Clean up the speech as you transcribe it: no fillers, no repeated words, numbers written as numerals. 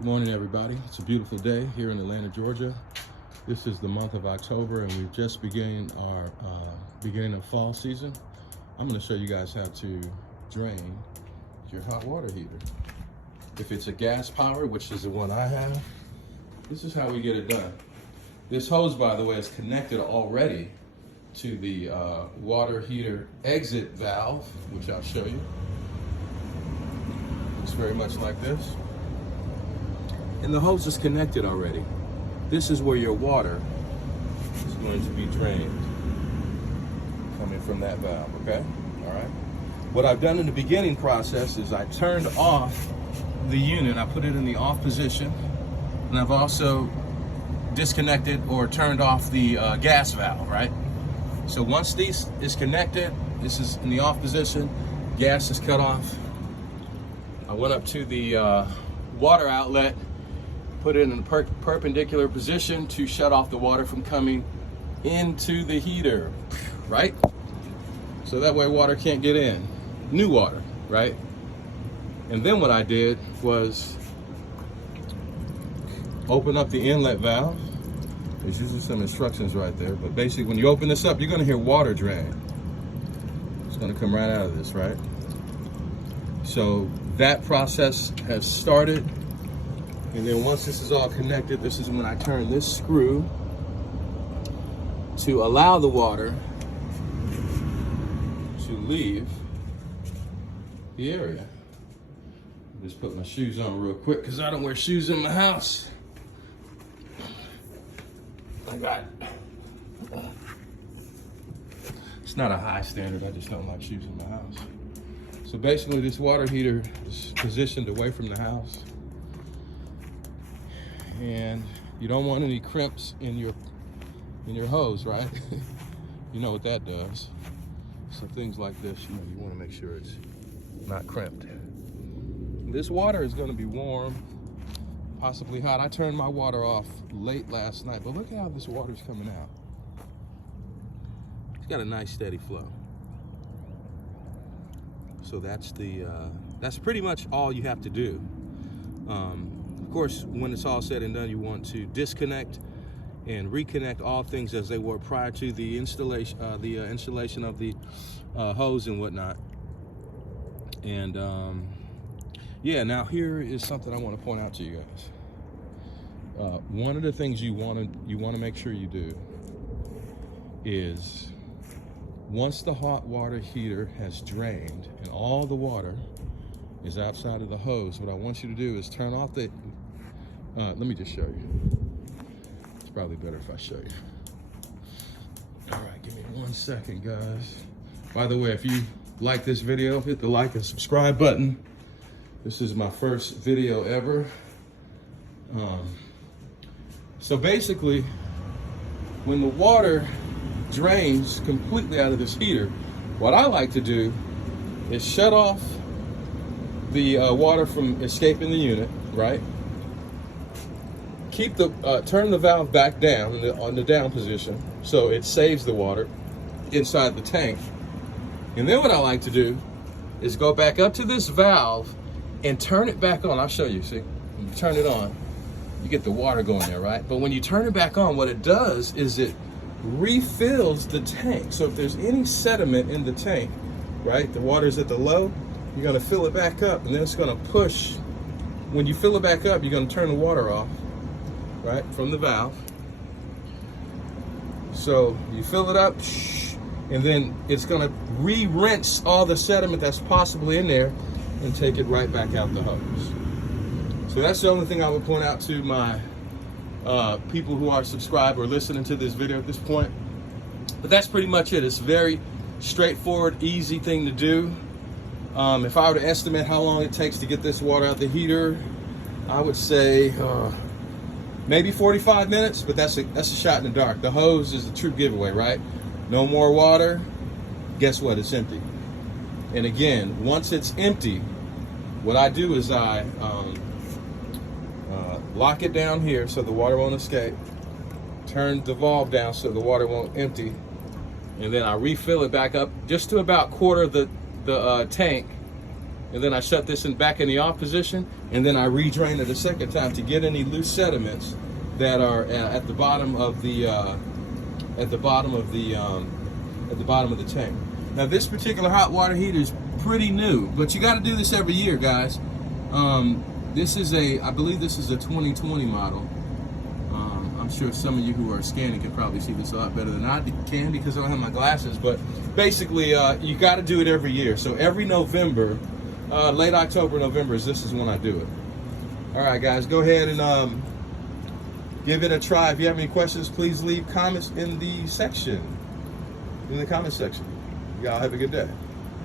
Good morning, everybody. It's a beautiful day here in Atlanta, Georgia. This is the month of October, and we've just begun our beginning of fall season. I'm going to show you guys how to drain your hot water heater. If it's a gas power, which is the one I have, this is how we get it done. This hose, by the way, is connected already to the water heater exit valve, which I'll show you. Looks very much like this. And the hose is connected already. This is where your water is going to be drained, coming from that valve, okay? All right. What I've done in the beginning process is I turned off the unit. I put it in the off position, and I've also disconnected or turned off the gas valve, right? So once this is connected, this is in the off position, gas is cut off. I went up to the water outlet, put it in a perpendicular position to shut off the water from coming into the heater, right? So that way water can't get in, new water, right? And then what I did was open up the inlet valve. There's usually some instructions right there, but basically when you open this up, you're gonna hear water drain. It's gonna come right out of this, right? So that process has started. And then once this is all connected, this is when I turn this screw to allow the water to leave the area. Just put my shoes on real quick because I don't wear shoes in my house. Like that. It's not a high standard, I just don't like shoes in my house. So basically this water heater is positioned away from the house. And you don't want any crimps in your hose, right? You know what that does. So things like this, you want to make sure it's not crimped. This water is going to be warm, possibly hot. I turned my water off late last night, but look at how this water's coming out. It's got a nice steady flow. So that's pretty much all you have to do. Of course, when it's all said and done, you want to disconnect and reconnect all things as they were prior to the installation of the hose and whatnot. And yeah, now here is something I want to point out to you guys. One of the things you want to make sure you do is once the hot water heater has drained and all the water is outside of the hose, what I want you to do is turn off the, let me just show you. It's probably better if I show you. All right, give me 1 second, guys. By the way, if you like this video, hit the like and subscribe button. This is my first video ever. So basically, when the water drains completely out of this heater, what I like to do is shut off the water from escaping the unit, right? Keep the turn the valve back down on the down position so it saves the water inside the tank. And then what I like to do is go back up to this valve and turn it back on. I'll show you. See, when you turn it on, you get the water going there, right? But when you turn it back on, what it does is it refills the tank. So if there's any sediment in the tank, right, the water's at the low, you're gonna fill it back up, and then it's gonna push. When you fill it back up, you're gonna turn the water off, right, from the valve. So you fill it up, and then it's gonna re-rinse all the sediment that's possibly in there and take it right back out the hose. So that's the only thing I would point out to my people who are subscribed or listening to this video at this point. But that's pretty much it. It's a very straightforward, easy thing to do. If I were to estimate how long it takes to get this water out the heater, I would say maybe 45 minutes, but that's a shot in the dark. The hose is a true giveaway, right? No more water, guess what? It's empty. And again, once it's empty, what I do is I lock it down here so the water won't escape, turn the valve down so the water won't empty, and then I refill it back up just to about quarter the tank, and then I shut this back in the off position, and then I re-drain it a second time to get any loose sediments that are at the bottom of the tank. Now this particular hot water heater is pretty new, but you got to do this every year, guys. This is I believe this is a 2020 model. I'm sure some of you who are scanning can probably see this a lot better than I can because I don't have my glasses, but basically you got to do it every year. So every November, late October, November, this is when I do it. All right, guys, go ahead and give it a try. If you have any questions, please leave comments in the comment section. Y'all have a good day.